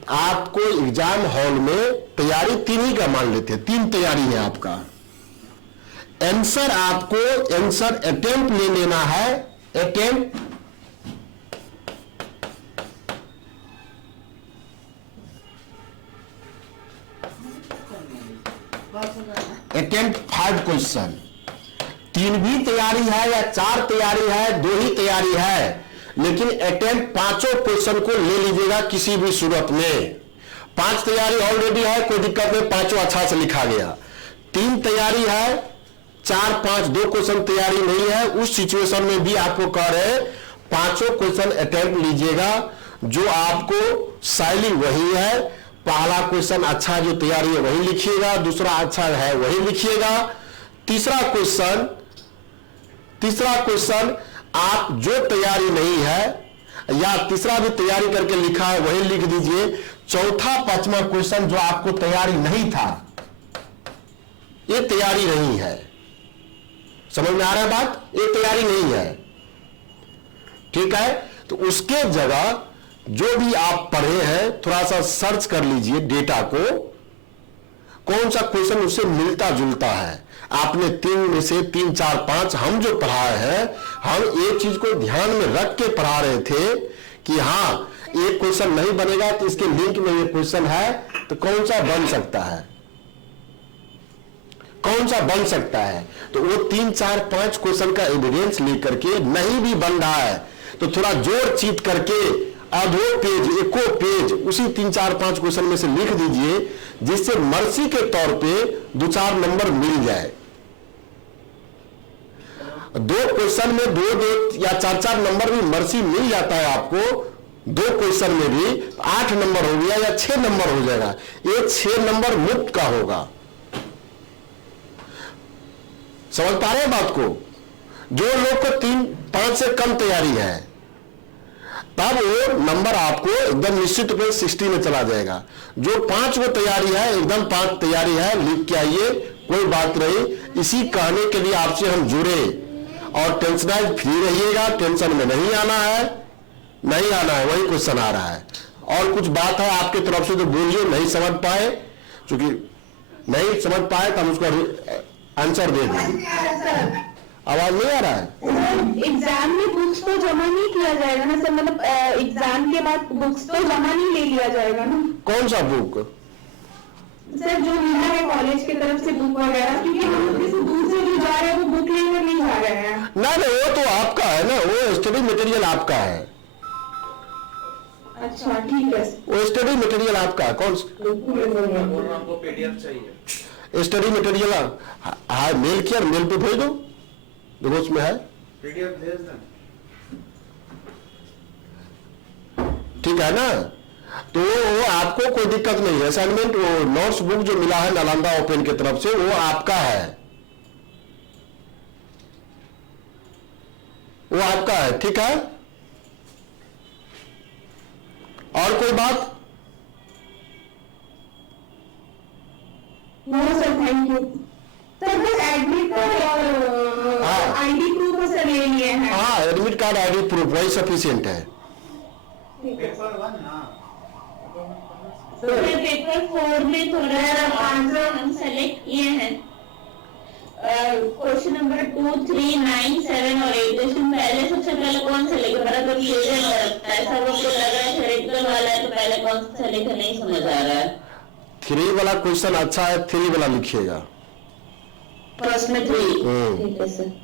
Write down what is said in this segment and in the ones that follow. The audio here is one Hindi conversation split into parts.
आपको एग्जाम हॉल में तैयारी तीन ही का मान लेते हैं, तीन तैयारी है आपका। आंसर आपको आंसर अटेम्प्ट ले लेना है, अटेम्प्ट अटेम्प्ट 5 क्वेश्चन। तीन भी तैयारी है या चार तैयारी है, दो ही तैयारी है, लेकिन अटेम्प्ट पांचों क्वेश्चन को ले लीजिएगा किसी भी सूरत में। 5 तैयारी ऑलरेडी है, कोई दिक्कत नहीं, पांचों अच्छा से लिखा गया। 3 तैयारी है, 4, 5, 2 क्वेश्चन तैयारी नहीं है, उस सिचुएशन में भी आपको कह रहे पांचों क्वेश्चन अटेम्प्ट लीजिएगा। जो आपको शैली वही है, पहला क्वेश्चन अच्छा जो तैयारी है वही लिखिएगा, दूसरा अच्छा है वही लिखिएगा, तीसरा क्वेश्चन आप जो तैयारी नहीं है या तीसरा भी तैयारी करके लिखा है वही लिख दीजिए। चौथा 5वां क्वेश्चन जो आपको तैयारी नहीं था, ये तैयारी नहीं है। समझ में आ रहा है बात? ये तैयारी नहीं है, ठीक है। तो उसके जगह जो भी आप पढ़े हैं थोड़ा सा सर्च कर लीजिए डेटा को, कौन सा क्वेश्चन उससे मिलता जुलता है। आपने 3 में से 3, 4, 5 हम जो पढ़ाए हैं, हम एक चीज को ध्यान में रख के पढ़ा रहे थे कि हाँ एक क्वेश्चन नहीं बनेगा तो इसके लिंक में ये क्वेश्चन है, तो कौन सा बन सकता है, कौन सा बन सकता है। तो वो 3, 4, 5 क्वेश्चन का एविडेंस लेकर के नहीं भी बन रहा है तो थोड़ा जोर चीत करके आधो पेज, एको पेज उसी 3, 4, 5 क्वेश्चन में से लिख दीजिए, जिससे मर्सी के तौर पे 2-4 नंबर मिल जाए। 2 क्वेश्चन में 2-2 या 4-4 नंबर भी मर्सी मिल जाता है आपको। 2 क्वेश्चन में भी 8 नंबर हो गया या 6 नंबर हो जाएगा, ये 6 नंबर मुफ्त का होगा। समझ पा रहे हैं बात को? जो लोग को 3-5 से कम तैयारी है, तब वो नंबर आपको एकदम निश्चित रूप से 60 में चला जाएगा। जो 5 को तैयारी है, एकदम 5 तैयारी है, लिख के आइए, कोई बात नहीं। इसी कहने के लिए आपसे हम जुड़े, और टेंशनाइज फ्री रहिएगा, टेंशन में नहीं आना है, नहीं आना है, वही क्वेश्चन आ रहा है। और कुछ बात है आपकी तरफ से तो बोलिए, नहीं समझ पाए, क्योंकि नहीं समझ पाए तो हम उसका आंसर दे दें। आवाज नहीं आ रहा है? एग्जाम में बुक्स तो जमा नहीं किया जाएगा ना सर, मतलब एग्जाम के बाद बुक्स तो जमा नहीं ले लिया जाएगा ना? कौन सा बुक सर जो मिला है कॉलेज की तरफ से बुक वगैरह, क्योंकि हम किसी दूर से जो जा रहे हैं वो बुक लेकर नहीं जा रहे हैं। ना वो तो आपका है ना, वो स्टडी मटेरियल आपका है। अच्छा ठीक है, वो स्टडी मटेरियल आपका है। कौन आपको पीडीएफ चाहिए? स्टडी मटेरियल हाँ, मेल किया, मेल पे भेज दो, देखो उसमें है, पीडीएफ भेज दें। ठीक है ना। तो वो आपको कोई दिक्कत नहीं है। असाइनमेंट वो नोट्स बुक जो मिला है नालंदा ओपन की तरफ से, वो आपका है, वो आपका है, ठीक है। और कोई बात? No sir, thank you sir. बस एडमिट कार्ड और आईडी प्रूफ सर ले लिए हैं। हाँ, एडमिट कार्ड, आईडी प्रूफ वही सफिशिएंट है। पेपर 1 ना पेपर 4 में थोड़ा आंसर हम सेलेक्ट किए हैं। क्वेश्चन नंबर 2, 3, 9, 7 और 8। इसमें पहले सबसे पहले कौन सा लेकर बराबर लीजिए, और ऐसा वो लग रहा है थ्योरेटिकल वाला है तो पहले कौन सा लेकर नहीं समझ आ रहा है। 3 वाला क्वेश्चन अच्छा है, 3 वाला लिखिएगा। फर्स्ट में 3, ठीक है सर।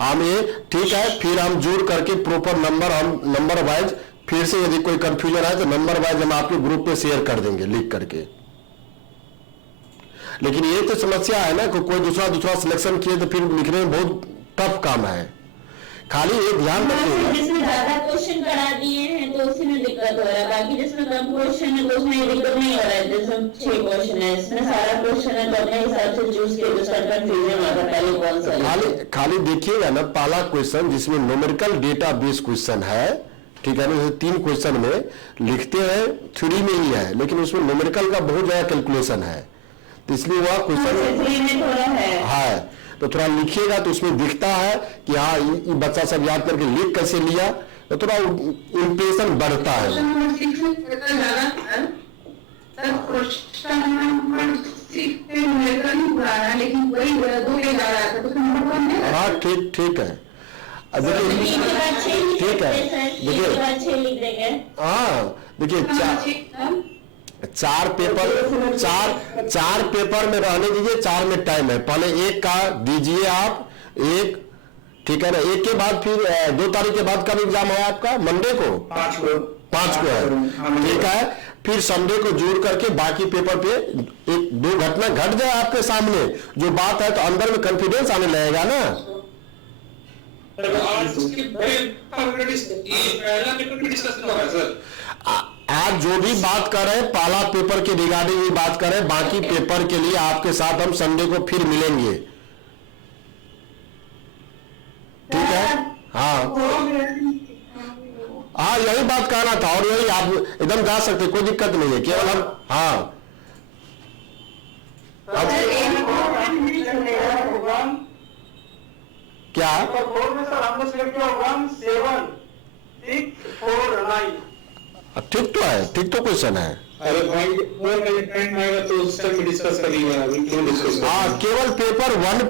हम ये ठीक है, फिर हम जोड़ करके प्रॉपर नंबर, हम नंबर वाइज फिर से यदि कोई कंफ्यूजन है तो नंबर वाइज हम आपके ग्रुप पे शेयर कर देंगे लिख करके। लेकिन ये तो समस्या है ना कि कोई दूसरा सिलेक्शन किए तो फिर लिखने में बहुत टफ काम है। खाली ये ध्यान रखिएगा, जिसमें ज्यादा क्वेश्चन करा दिए हैं तो उसी में दिक्कत हो रहा है, बाकी जिसमें कम क्वेश्चन है तो उसमें दिक्कत नहीं हो रहा है। जैसे 6 क्वेश्चन है, इसमें सारा क्वेश्चन है तो अपने हिसाब से चूज किए तो सर कंफ्यूजन होगा पहले कौन सा। खाली देखिएगा ना, पहला क्वेश्चन जिसमें न्यूमेरिकल डेटा बेस क्वेश्चन है, ठीक है ना, 3 क्वेश्चन में लिखते हैं, 3 में ही है, लेकिन उसमें न्यूमेरिकल का बहुत ज्यादा कैलकुलेशन है, तो इसलिए वह क्वेश्चन है तो थोड़ा लिखिएगा तो उसमें दिखता है कि हाँ ये बच्चा सब याद करके लिख कैसे लिया, तो थोड़ा इंप्रेशन बढ़ता है। ठीक है। अब देखिए ठीक है, देखिए हाँ देखिए चार पेपर में रहने दीजिए, 4 में टाइम है। पहले एक का दीजिए आप, एक ठीक है ना, एक के बाद फिर 2 तारीख के बाद कब एग्जाम है आपका? मंडे को 5 को है, ठीक है। फिर संडे को जोड़ करके बाकी पेपर पे 1-2 घटना घट जाए आपके सामने जो बात है, तो अंदर में कॉन्फिडेंस आने लगेगा ना। आज जो भी बात कर रहे हैं पहला पेपर के रिगार्डिंग ही बात कर रहे हैं, बाकी पेपर के लिए आपके साथ हम संडे को फिर मिलेंगे, ठीक है। हाँ हाँ यही बात कहना था, और यही आप एकदम जा सकते, कोई दिक्कत नहीं है, केवल हम हाँ क्या ठीक तो है, ठीक तो क्वेश्चन है। अरे भाई टाइम आएगा तो उस टाइम डिस्कस करेंगे, अभी क्यों डिस्कस? हाँ केवल पेपर 1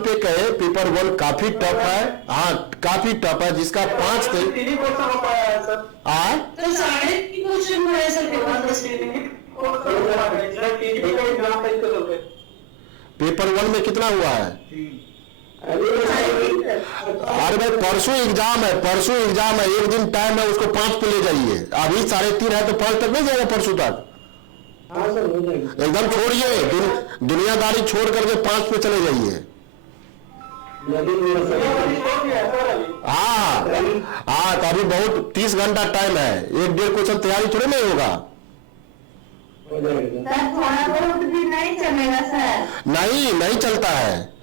पे कहे, पेपर 1 काफी टफ है, हाँ काफी टफ है, जिसका 5 थे। तो 3.5 क्वेश्चन हुआ है सर पेपर 1 में कितना हुआ है? अरे भाई परसों एग्जाम है, एक दिन टाइम है, उसको 5 पे ले जाइए। अभी 3.5 है तो 5 तक नहीं जाएगा, परसों तक एकदम छोड़िए, दुनियादारी छोड़ करके 5 पे चले जाइए। हाँ तो अभी बहुत 30 घंटा टाइम है, 1-1.5 क्वेश्चन तैयारी थोड़ी नहीं होगा। थोड़ा बहुत भी नहीं चलेगा सर? नहीं चलता है।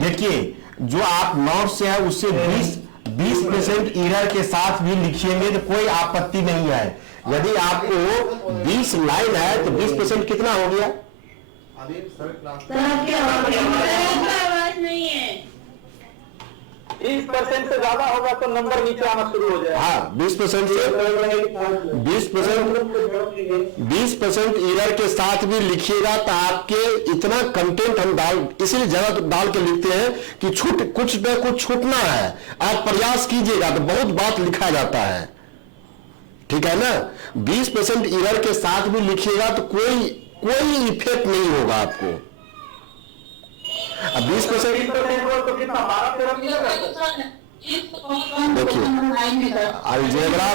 देखिए जो आप नोट से है उससे 20% एरर के साथ भी लिखिएंगे तो कोई आपत्ति नहीं है। यदि आपको 20 लाइन है तो 20% कितना हो गया? अभी सर क्लास आवाज नहीं है। 20% से ज्यादा होगा तो नंबर नीचे आना शुरू हो जाएगा। हाँ 20% से 20% एरर के साथ भी लिखिएगा तो आपके इतना कंटेंट हम इसीलिए जगह डाल के लिखते हैं कि कुछ न कुछ छूटना है, आप प्रयास कीजिएगा तो बहुत बात लिखा जाता है, ठीक है ना। 20% एरर के साथ भी लिखिएगा तो कोई इफेक्ट नहीं होगा आपको। 20% देखिए अलजेब्रा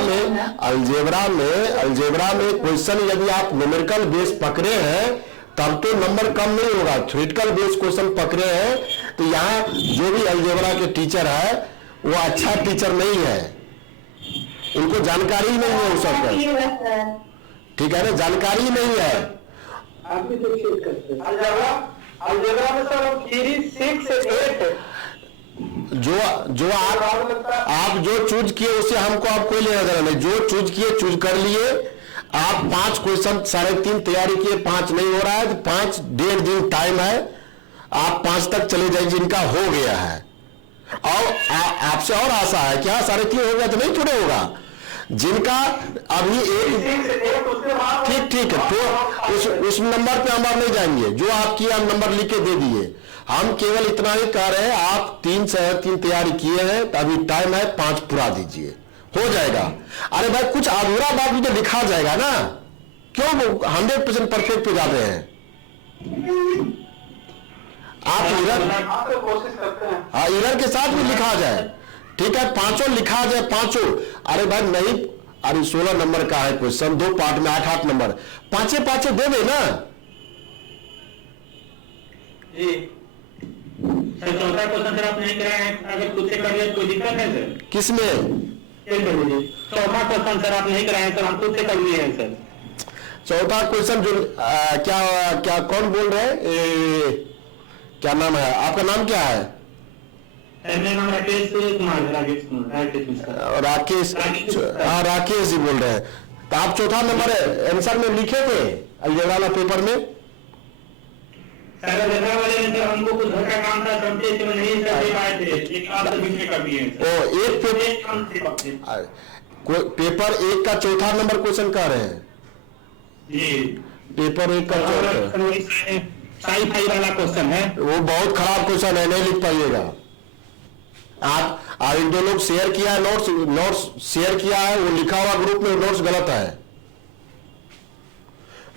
में क्वेश्चन यदि आप न्यूमेरिकल बेस पकड़े हैं तब तो नंबर कम नहीं होगा। थ्योरेटिकल बेस क्वेश्चन पकड़े हैं तो यहाँ जो भी अलजेब्रा के टीचर है वो अच्छा टीचर नहीं है, उनको जानकारी नहीं है उस सबका, ठीक है ना, जानकारी नहीं है। अलजेब्रा में सर 3, 6 से 8 जो आप जो चूज किए उससे हमको आप कोई लेना देना नहीं, जो चूज किए चूज कर लिए। आप 5 क्वेश्चन 3.5 तैयारी किए, 5 नहीं हो रहा है तो 5-1.5 दिन टाइम है, आप 5 तक चले जाइए जिनका हो गया है। और आपसे और आशा है कि हाँ 3.5 हो गया तो नहीं थोड़े होगा, जिनका अभी ठीक है तो उस नंबर पे हम नहीं जाएंगे, जो आप किया नंबर लिख के दे दिए। हम केवल इतना ही कह रहे हैं आप 3 तैयारी किए हैं तो अभी टाइम है, 5 पूरा दीजिए, हो जाएगा। अरे भाई कुछ अधूरा बात भी तो लिखा जाएगा ना, क्यों 100% परफेक्ट पे जाते हैं आप? एरर के साथ भी लिखा जाए, ठीक है, 5 लिखा जाए 5। अरे भाई नहीं, अरे 16 नंबर का है क्वेश्चन, 2 पार्ट में 8 नंबर, 5 दे दे ना जी। सर चौथा क्वेश्चन सर आप नहीं कराए हैं, अगर खुद से कर लिया कोई दिक्कत है सर? किसमें? चौथा क्वेश्चन सर आप नहीं कराए हैं सर, हम खुद से कर लिए हैं सर। चौथा क्वेश्चन जो क्या कौन बोल रहे हैं, क्या नाम है आपका? नाम क्या है? मेरा नाम राकेश कुमार। राकेश जी बोल रहे हैं। तो आप चौथा नंबर आंसर में लिखे थे अलजेब्रा वाला पेपर में? हमको कुछ घर का काम था, समझे में नहीं कर पाए थे, आप बीच में कर दिए। एक पेपर 1 का चौथा नंबर क्वेश्चन कह रहे हैं जी। पेपर 1 का साई फाई वाला क्वेश्चन है। वो बहुत खराब क्वेश्चन है, नहीं लिख पाइएगा आप। इन दो लोग शेयर किया है नोट्स शेयर किया है, वो लिखा हुआ ग्रुप में नोट्स गलत है।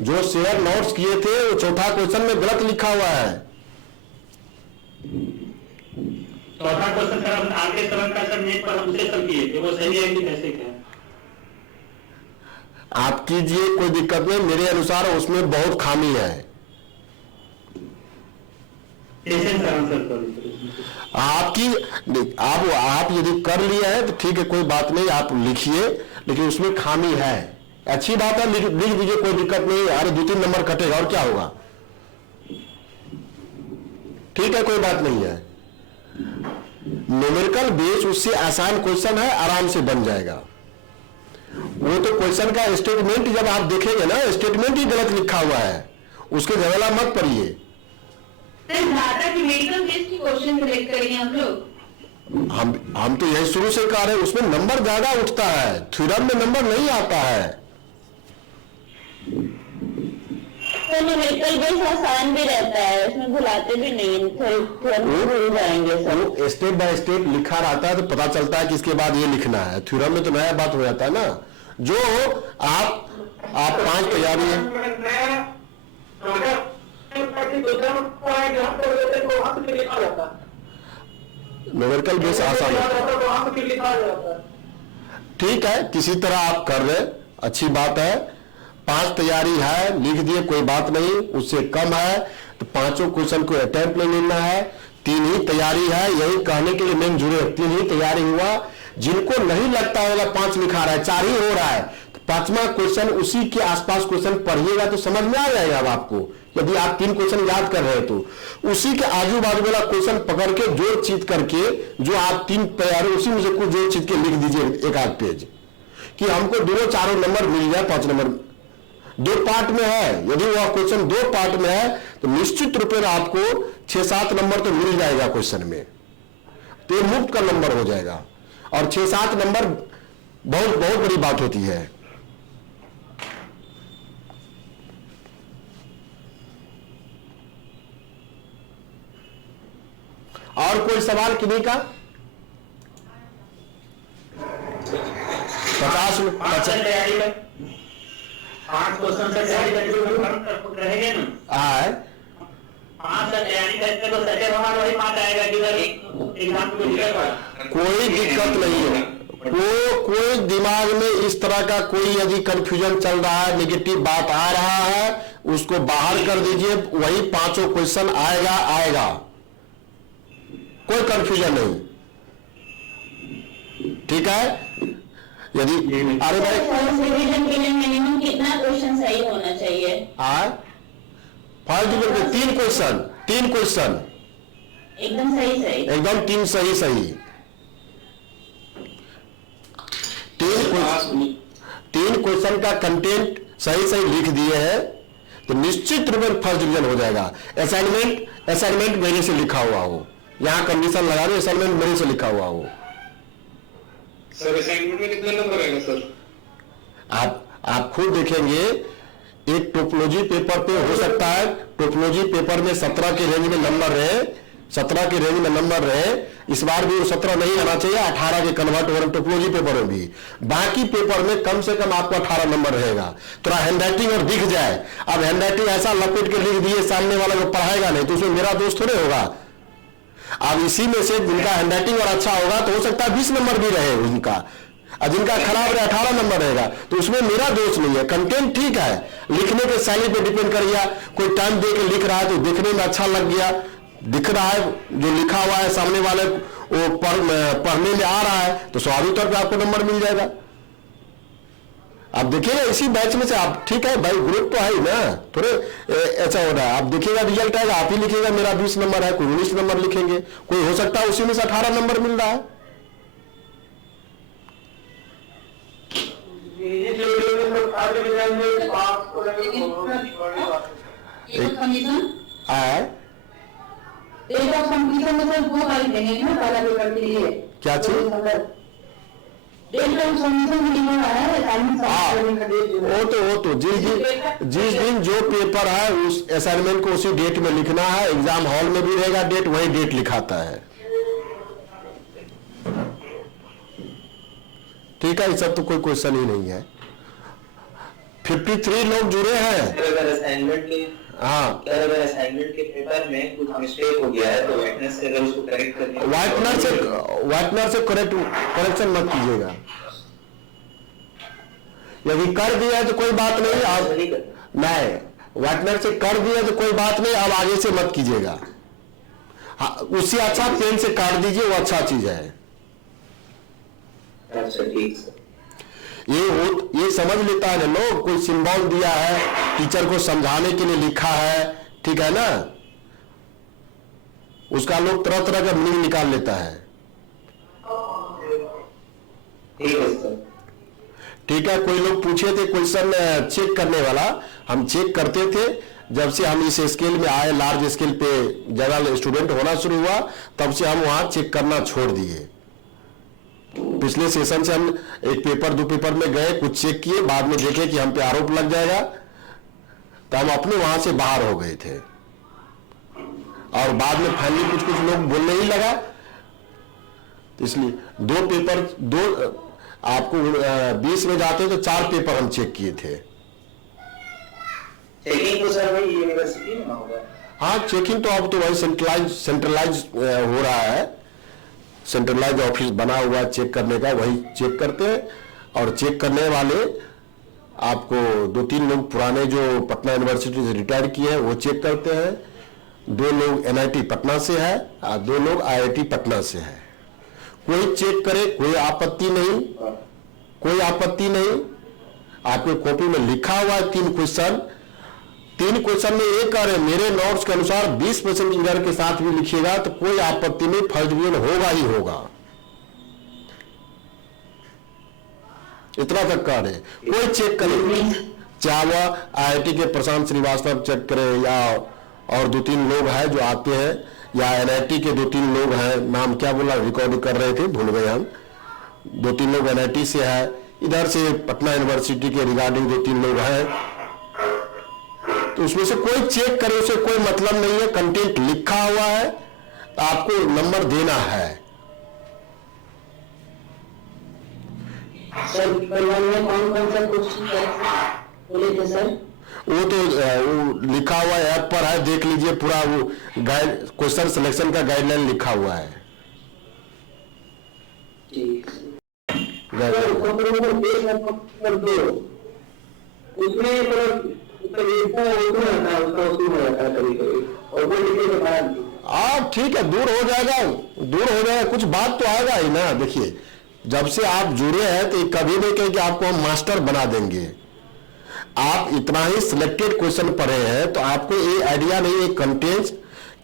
जो शेयर नोट्स किए थे वो चौथा क्वेश्चन में गलत लिखा हुआ है। चौथा क्वेश्चन सर हम आगे समझ का सर नेट पर हमसे सर किए थे, वो सही है कि कैसे क्या? आप कीजिए, कोई दिक्कत नहीं, मेरे अनुसार उसमें बहुत खामी है। आपकी आप यदि कर लिए हैं तो ठीक है, कोई बात नहीं, आप लिखिए, लेकिन उसमें खामी है। अच्छी बात है, लिख दीजिए, कोई दिक्कत नहीं। अरे 2-3 नंबर कटेगा और क्या होगा, ठीक है, कोई बात नहीं है। न्यूमेरिकल बेस उससे आसान क्वेश्चन है, आराम से बन जाएगा। वो तो क्वेश्चन का स्टेटमेंट जब आप देखेंगे ना, स्टेटमेंट ही गलत लिखा हुआ है, उसके झगड़ा मत पड़िए। ज्यादा की मेडिकल बेस की क्वेश्चन सिलेक्ट करेंगे हम लोग। हम तो यही शुरू से कह रहे हैं, उसमें नंबर ज्यादा उठता है, थ्योरम में नंबर नहीं आता है। तो न्यूमेरिकल बेस आसान भी रहता है, उसमें भुलाते भी नहीं, भूल जाएंगे सब। स्टेप बाय स्टेप लिखा रहता है तो पता चलता है कि इसके बाद ये लिखना है। थ्योरम में तो नया बात हो जाता है ना। जो आप 5 तैयारी है, न्यूमेरिकल बेस आसान है। ठीक है, किसी तरह आप कर रहे, अच्छी बात है। 5 तैयारी है, लिख दिए, कोई बात नहीं, उससे कम है तो 5 क्वेश्चन को अटेम्प्ट में लेना है। 3 ही तैयारी है, यही कहने के लिए नहीं जुड़े, 3 ही तैयारी हुआ। जिनको नहीं लगता होगा 5 लिखा रहा है, 4 ही हो रहा है, तो 5वां क्वेश्चन उसी के आसपास क्वेश्चन पढ़िएगा तो समझ में आ जाएगा अब आपको। यदि आप 3 क्वेश्चन याद कर रहे हैं तो उसी के आजू बाजू वाला क्वेश्चन पकड़ के जोड़ चीत करके, जो आप 3 तैयारी उसी में से कुछ जोड़ चीत के लिख दीजिए एक आध पेज, कि हमको 2-4 नंबर मिल जाए। 5 नंबर 2 पार्ट में है, यदि वह क्वेश्चन 2 पार्ट में है तो निश्चित रूप में आपको 6-7 नंबर तो मिल जाएगा क्वेश्चन में, तो मुफ्त का नंबर हो जाएगा। और 6-7 नंबर बहुत बहुत बड़ी बात होती है। और कोई सवाल किन्हीं का? 50 तैयारी में 5 क्वेश्चन से रहेंगे ना। 5 से तैयारी करके तो सच्चे भगवान वही 5 आएगा कि एग्जाम को लिखेगा। कोई दिक्कत नहीं है। कोई दिमाग में इस तरह का कोई यदि कंफ्यूजन चल रहा है, नेगेटिव बात आ रहा है, उसको बाहर कर दीजिए, वही 5 क्वेश्चन आएगा, कोई कंफ्यूजन नहीं, ठीक है। यदि अरे भाई रिवीजन के लिए मिनिमम कितना क्वेश्चन सही होना चाहिए? फर्स्ट डिवीजन के 3 क्वेश्चन एकदम सही एकदम 3 सही 3 क्वेश्चन का कंटेंट सही लिख दिए हैं तो निश्चित रूप में फर्स्ट डिवीजन हो जाएगा। असाइनमेंट मेरे से लिखा हुआ हो, यहाँ कंडीशन लगा रहे, असाइनमेंट मेरे से लिखा हुआ हो। सर असाइनमेंट में कितना नंबर आएगा सर? आप खुद देखेंगे, एक टोपोलॉजी पेपर पे हो सकता है, टोपोलॉजी पेपर में 17 के रेंज में नंबर रहे, 17 के रेंज में नंबर रहे। इस बार भी वो 17 नहीं आना चाहिए, 18 के कन्वर्ट हो रहे टोपोलॉजी पेपर में भी। बाकी पेपर में कम से कम आपको 18 नंबर रहेगा। थोड़ा हैंडराइटिंग और दिख जाए, अब हैंडराइटिंग ऐसा लपेट के लिख दिए, सामने वाला जो पढ़ाएगा नहीं तो उसमें मेरा दोस्त थोड़े होगा। अब इसी में से जिनका हैंडराइटिंग और अच्छा होगा तो हो सकता है 20 नंबर भी रहे उनका, और जिनका खराब रहे 18 नंबर रहेगा, तो उसमें मेरा दोष नहीं है। कंटेंट ठीक है, लिखने के शैली पे डिपेंड कर गया। कोई टाइम दे के लिख रहा है तो देखने में अच्छा लग गया, दिख रहा है जो लिखा हुआ है सामने वाले वो पढ़ने में आ रहा है, तो स्वाभाविक तौर पर आपको नंबर मिल जाएगा। आप देखिएगा इसी बैच में से आप, ठीक है भाई, ग्रुप तो है ही ना, थोड़े ऐसा हो रहा है। आप देखिएगा रिजल्ट आएगा, आप ही लिखिएगा मेरा 20 नंबर है, कोई 19 नंबर लिखेंगे, कोई हो सकता है उसी में से 18 नंबर मिल रहा है। क्या चीज? मिनिमम है वो तो जिस दिन जो पेपर है उस असाइनमेंट को उसी डेट में लिखना है। एग्जाम हॉल में भी रहेगा डेट, वही डेट लिखाता है। ठीक है, ये सब तो कोई क्वेश्चन ही नहीं है। 53 लोग जुड़े हैं। अगर असाइनमेंट के हाँ, अगर असाइनमेंट के पेपर में कुछ मिस्टेक हो गया है तो व्हाइटनर से अगर उसको करेक्ट करने व्हाइटनर से करेक्शन मत कीजिएगा। यदि कर दिया है तो कोई बात नहीं, आप नहीं व्हाइटनर से कर दिया तो कोई बात नहीं, आप आगे से मत कीजिएगा। हाँ, उससे अच्छा पेन से काट दीजिए, वो अच्छा चीज है। अच्छा ठीक है। ये समझ लेता है ना लोग, कोई सिंबल दिया है, टीचर को समझाने के लिए लिखा है, ठीक है ना, उसका लोग तरह तरह का मीनिंग निकाल लेता है। ठीक है सर। ठीक है, कोई लोग पूछे थे क्वेश्चन चेक करने वाला, हम चेक करते थे। जब से हम इस स्केल में आए, लार्ज स्केल पे ज्यादा स्टूडेंट होना शुरू हुआ, तब से हम वहां चेक करना छोड़ दिए। पिछले सेशन से हम एक पेपर 2 पेपर में गए, कुछ चेक किए, बाद में देखे कि हम पे आरोप लग जाएगा, तो हम अपने वहां से बाहर हो गए थे। और बाद में फाइनली कुछ लोग बोलने ही लगा, तो इसलिए 2 पेपर आपको 20 में जाते तो 4 पेपर हम चेक किए थे। चेकिंग तो सर वही यूनिवर्सिटी में होगा। हाँ, चेकिंग तो अब तो वही सेंट्रलाइज हो रहा है, सेंट्रलाइज ऑफिस बना हुआ है चेक करने का, वही चेक करते हैं। और चेक करने वाले आपको 2-3 लोग पुराने जो पटना यूनिवर्सिटी से रिटायर किए हैं वो चेक करते हैं, 2 लोग NIT पटना से है और 2 लोग IIT पटना से है। कोई चेक करे, कोई आपत्ति नहीं, कोई आपत्ति नहीं। आपके कॉपी में लिखा हुआ है 3 क्वेश्चन में एक कर मेरे नोट्स के अनुसार 20% इरर के साथ भी लिखिएगा तो कोई आपत्ति नहीं, फर्स्ट डिवीजन होगा ही होगा। इतना तक कह रहे, कोई चेक करे, चाहे वह IIT के प्रशांत श्रीवास्तव चेक करे या और 2-3 लोग हैं जो आते हैं, या NIT के 2-3 लोग हैं, नाम क्या बोला, रिकॉर्ड कर रहे थे, भूल गए हम। 2-3 लोग NIT से है, इधर से पटना यूनिवर्सिटी के रिगार्डिंग 2-3 लोग हैं, तो उसमें से कोई चेक करे, उसे कोई मतलब नहीं है। कंटेंट लिखा हुआ है तो आपको नंबर देना है। सर में कौन सा क्वेश्चन बोले थे सर? वो तो वो लिखा हुआ ऐप पर है, देख लीजिए पूरा, वो गाइड क्वेश्चन सिलेक्शन का गाइडलाइन लिखा हुआ है। ठीक है, दूर हो जाएगा, कुछ बात तो आएगा ही ना। देखिए, जब से आप जुड़े हैं तो कभी नहीं कहें कि आपको हम मास्टर बना देंगे। आप इतना ही सिलेक्टेड क्वेश्चन पढ़े हैं तो आपको ये आइडिया नहीं है कंटेस्ट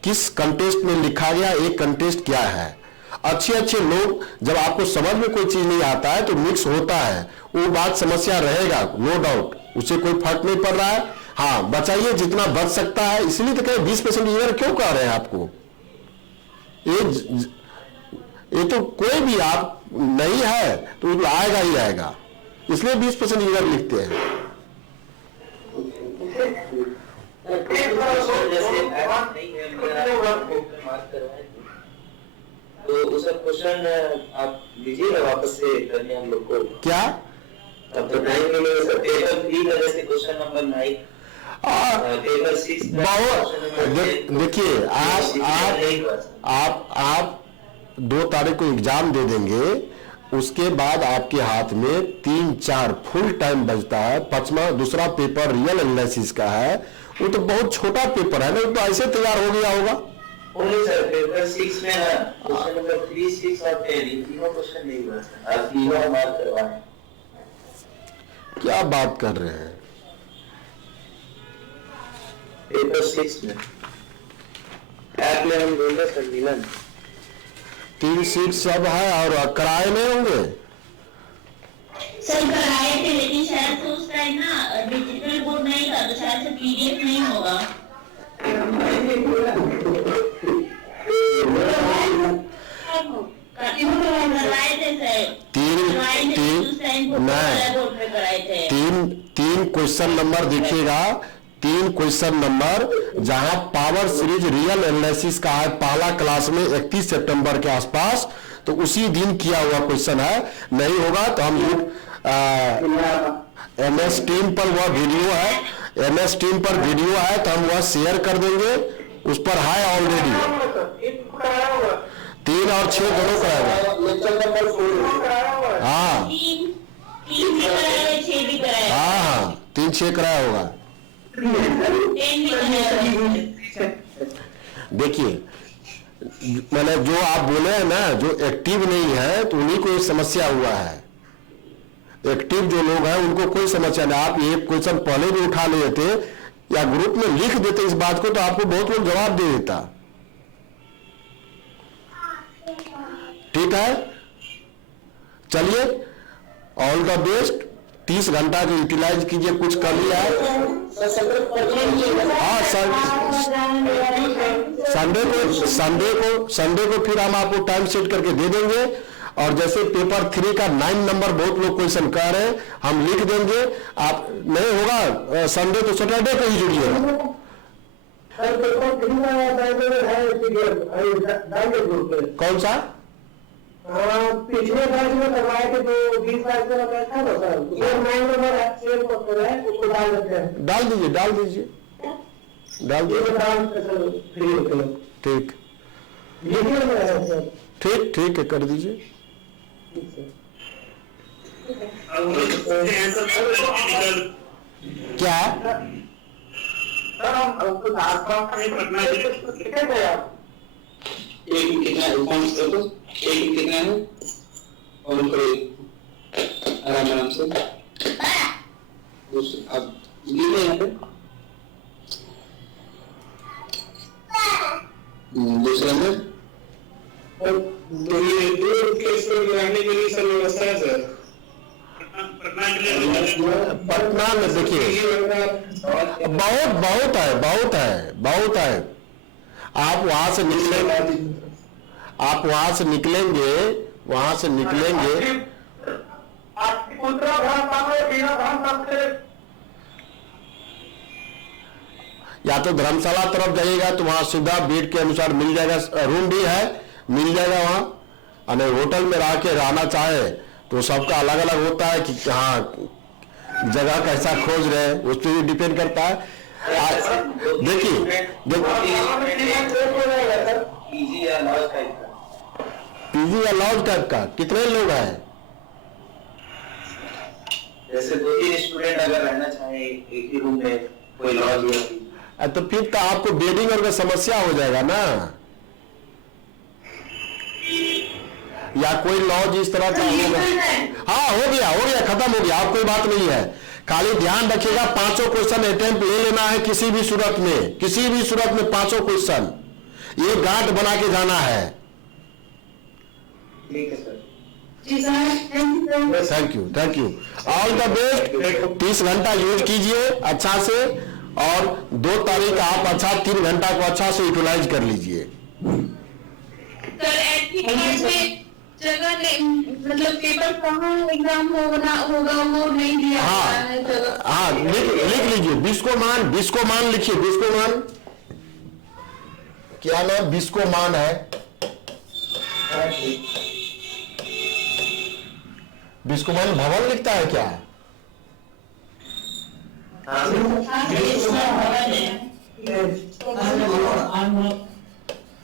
किस कंटेस्ट में लिखा गया, एक कंटेस्ट क्या है। अच्छे लोग, जब आपको समझ में कोई चीज नहीं आता है तो मिक्स होता है, वो बात समस्या रहेगा, नो डाउट, उससे कोई फर्क नहीं पड़ रहा है। हाँ, बचाइए जितना बच सकता है, इसलिए तो कहे 20% इरर क्यों कह रहे हैं आपको। ये तो कोई भी आप नहीं है तो आएगा ही आएगा, इसलिए 20% इरर लिखते हैं। तो उसका क्वेश्चन आप लीजिएगा वापस से करने हम लोग को। क्या अब तो टाइम मिलेगा सर। पेपर 3 का जैसे क्वेश्चन नंबर 9, पेपर 6 देखिए, आप 2 तारीख को एग्जाम दे देंगे, उसके बाद आपके हाथ में 3-4 फुल टाइम बचता है। 5वां दूसरा पेपर रियल एनालिसिस का है, वो तो बहुत छोटा पेपर है ना, वो तो ऐसे तैयार हो गया होगा। नहीं सर, पेपर 6 में क्वेश्चन नंबर 3, 6 और 10 तीनों क्वेश्चन नहीं हुआ सर, आप तीनों मार्क करवाएं। क्या बात कर रहे हैं? पेपर 6 में ऐप में हम बोल रहे सर मिलन 3 सीट सब है और किराए नहीं होंगे। सर कराए थे, लेकिन शायद से उस टाइम ना डिजिटल बोर्ड नहीं था, तो शायद से PDF नहीं होगा। करवाए थे सर, नहीं। बोर्ड पे कराए थे। तीन क्वेश्चन नंबर देखिएगा, 3 क्वेश्चन नंबर जहां पावर सीरीज रियल एनालिसिस का है पहला क्लास में 31 सितंबर के आसपास, तो उसी दिन किया हुआ क्वेश्चन है। नहीं होगा तो हम MS टीम पर वह वीडियो है, MS टीम पर वीडियो है तो हम वह शेयर कर देंगे, उस पर है ऑलरेडी। 3 और 6 दोनों कराएगा। हाँ 3 भी कराया, 6 भी कराया। हाँ 3-6 कराया होगा। 10 भी कराया। देखिए मैंने जो आप बोले हैं ना, जो एक्टिव नहीं है तो उन्हीं को ये समस्या हुआ है। एक्टिव जो लोग हैं उनको कोई समस्या नहीं। आप एक क्वेश्चन पहले भी उठा लिए थे या ग्रुप में लिख देते इस बात को तो आपको बहुत लोग जवाब दे देता। ठीक है, चलिए ऑल द बेस्ट। 30 घंटा को यूटिलाइज कीजिए, कुछ कर लिया है। हाँ संडे को फिर हम आपको टाइम सेट करके दे देंगे। और जैसे पेपर 3 का 9 नंबर बहुत लोग क्वेश्चन कर रहे हैं, हम लिख देंगे। आप नहीं होगा संडे तो सैटरडे को ही जुड़िए। कौन सा? पिछले बैच में करवाए थे तो 20 बैच में था ना सर, उसमें 9 नंबर एक्चुअल पत्र है, उसको डाल देते हैं। डाल दीजिए। फ्री होते हैं। ठीक लिखने में है सर। ठीक है, कर दीजिए। क्या सर हम तो आसपास में पटना कितने थे आप? एक कितना है कौन सा तो एक कितना है और उनको आराम से अब लीजिए यहाँ पे दूसरा में गिराने के लिए सर व्यवस्था है सर। पटना में देखिए बहुत है। आप वहां से निकलेंगे, या तो धर्मशाला तरफ जाइएगा तो वहां सुविधा बेड के अनुसार मिल जाएगा, रूम भी है, मिल जाएगा वहां। और होटल में रह के रहना चाहे तो सबका अलग अलग होता है कि हाँ जगह कैसा खोज रहे हैं, उस पर भी डिपेंड करता है। देखिए पीजी या लॉज टाइप का कितने लोग हैं? जैसे 2-3 स्टूडेंट अगर रहना चाहे एक ही रूम में, कोई लॉज तो फिर तो आपको बेडिंग और का समस्या हो जाएगा ना, या कोई लॉज इस तरह का होगा। हाँ हो गया खत्म हो गया, आप कोई बात नहीं है। खाली ध्यान रखिएगा 5 क्वेश्चन अटेम्प्ट ले लेना है किसी भी सूरत में 5 क्वेश्चन ये गांठ बना के जाना है। ठीक है sir. Thank you all the best. 30 घंटा यूज कीजिए अच्छा से, और 2 तारीख आप अच्छा 3 घंटा को अच्छा से यूटिलाइज कर लीजिए। जगह मतलब पेपर कहाँ एग्जाम होगा वो नहीं दिया। हाँ लिख लीजिए। बिस्कोमान लिखिए। बिस्कोमान क्या नाम? बिस्कोमान है। बिस्कोमान भवन लिखता है क्या?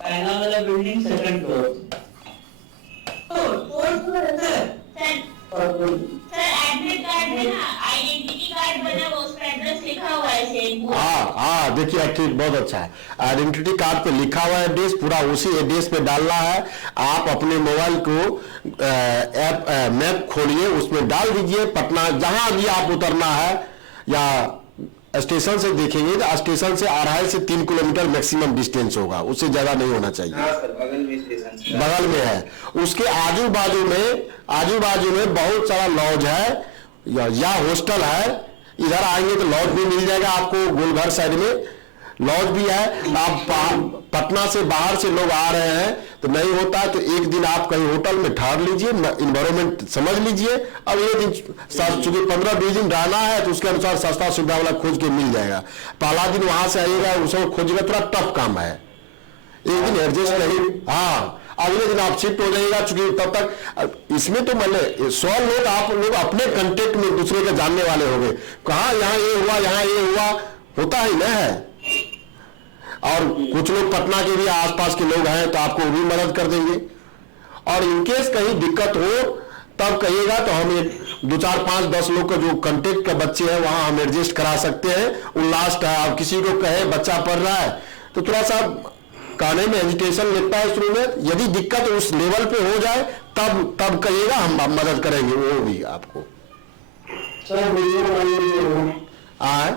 पहला वाला building second floor. Sir admit card में ना आइडेंटिटी कार्ड बना हुआ, उस पर एड्रेस लिखा हुआ है सेम। हाँ देखिए ठीक, बहुत अच्छा है। आइडेंटिटी कार्ड पे लिखा हुआ एड्रेस पूरा उसी एड्रेस पे डालना है। आप अपने मोबाइल को ऐप मैप खोलिए, उसमें डाल दीजिए पटना, जहां भी आप उतरना है, या स्टेशन से देखेंगे तो स्टेशन से 2.5 से 3 किलोमीटर मैक्सिमम डिस्टेंस होगा, उससे ज्यादा नहीं होना चाहिए। बगल में है। उसके आजू बाजू में बहुत सारा लॉज है या हॉस्टल है। इधर आएंगे तो लॉज भी मिल जाएगा आपको गोलघर साइड में, लॉज भी है। आप पटना से बाहर से लोग आ रहे हैं तो नहीं होता है तो एक दिन आप कहीं होटल में ठहर लीजिए, इन्वायरमेंट समझ लीजिए। अब ये दिन चूंकि 15-20 दिन रहना है तो उसके अनुसार सस्ता सुविधा वाला खोज के मिल जाएगा। पहला दिन वहां से आइएगा, उसको खोजिएगा, थोड़ा टफ काम है, एक दिन एडजस्ट नहीं। हाँ, अगले दिन आप शिफ्ट हो जाएगा, चूंकि तब तक इसमें तो मान 100 लोग आप लोग अपने कंटेक्ट में दूसरे के जानने वाले हो गए, कहा यहाँ ये हुआ, यहाँ ये हुआ, होता ही ना है। और कुछ लोग पटना के भी आसपास के लोग हैं तो आपको भी मदद कर देंगे। और इनकेस कहीं दिक्कत हो तब कहिएगा तो हम 2, 4, 5, 10 लोग का जो कंटेक्ट का बच्चे हैं वहां हम एडजस्ट करा सकते हैं। वो लास्ट है, आप किसी को कहे बच्चा पढ़ रहा है तो थोड़ा सा कहने में हेजिटेशन लगता है शुरू में। यदि दिक्कत उस लेवल पे हो जाए तब कहिएगा, हम मदद करेंगे वो भी आपको। आए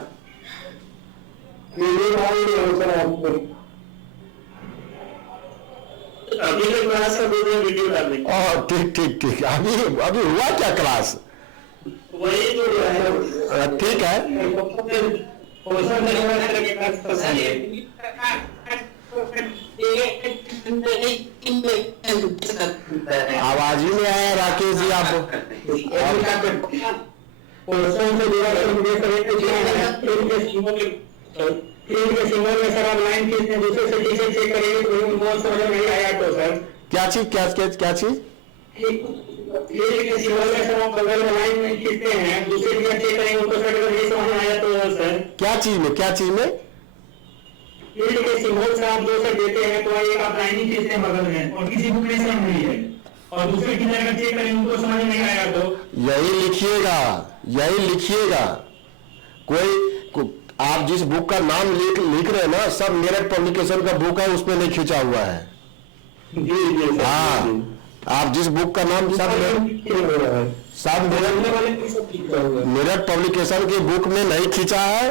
अभी तक क्लास का 2 दिन वीडियो डाल देंगे। ठीक ठीक ठीक। अभी हुआ क्या क्लास? वही जो है ठीक है, आवाज ही नहीं आया राकेश जी। आप क्या चीज क्या चीज क्या चीज में सिंबल से आप 2 से देते हैं तो एक आप लाइनिंग खींचते हैं बगल में और किसी बुक में सेम नहीं है और दूसरे की जगह चेक करेंगे उनको समझ नहीं आया तो यही लिखिएगा। कोई आप जिस बुक का नाम लिख रहे हैं ना, सब मेरठ पब्लिकेशन का बुक है, उसमें नहीं खींचा हुआ है। हाँ, आप जिस बुक का नाम सब मेरठ पब्लिकेशन की बुक में नहीं खींचा है,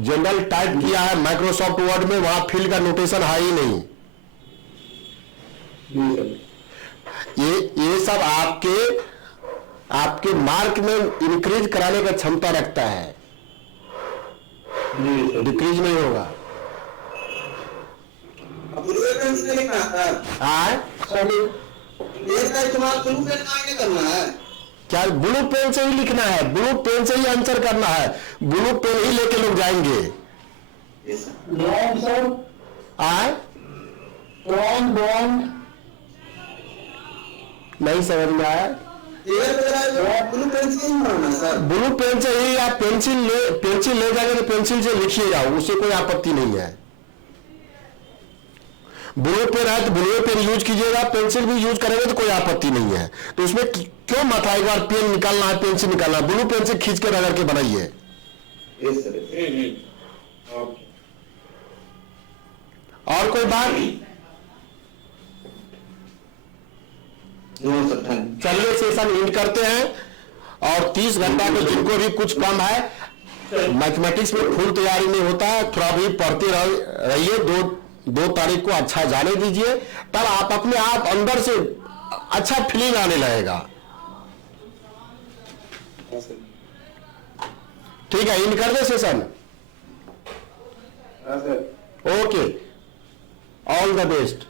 जनरल टाइप किया है माइक्रोसॉफ्ट वर्ड में, वहां फील्ड का नोटेशन है ही नहीं। ये सब आपके मार्क में इंक्रीज कराने का क्षमता रखता है, डिक्रीज नहीं होगा। क्या ब्लू पेन से ही लिखना है? ब्लू पेन से ही आंसर करना है, ब्लू पेन ही लेके लोग जाएंगे। नहीं समझ में आया? ब्लू पेन से ही आप पेंसिल ले जाएंगे तो पेंसिल से लिखिएगा, उससे कोई आपत्ति नहीं है। ब्लू पेन है तो ब्लू पेन यूज कीजिएगा, पेंसिल भी यूज करेंगे तो कोई आपत्ति नहीं है। तो उसमें क्यों माथा एक बार पेन निकालना है, पेंसिल निकालना है, ब्लू पेन से खींच के रगड़ के बनाइए। और कोई बात? चलिए सेशन एंड करते हैं। और 30 घंटा के जिनको भी कुछ कम है, मैथमेटिक्स में फुल तैयारी नहीं होता है, थोड़ा भी पढ़ते रहिए। 2 तारीख को अच्छा जाने दीजिए, तब आप अपने आप अंदर से अच्छा फीलिंग आने लगेगा। ठीक है, इन कर दे session. Okay, all the best.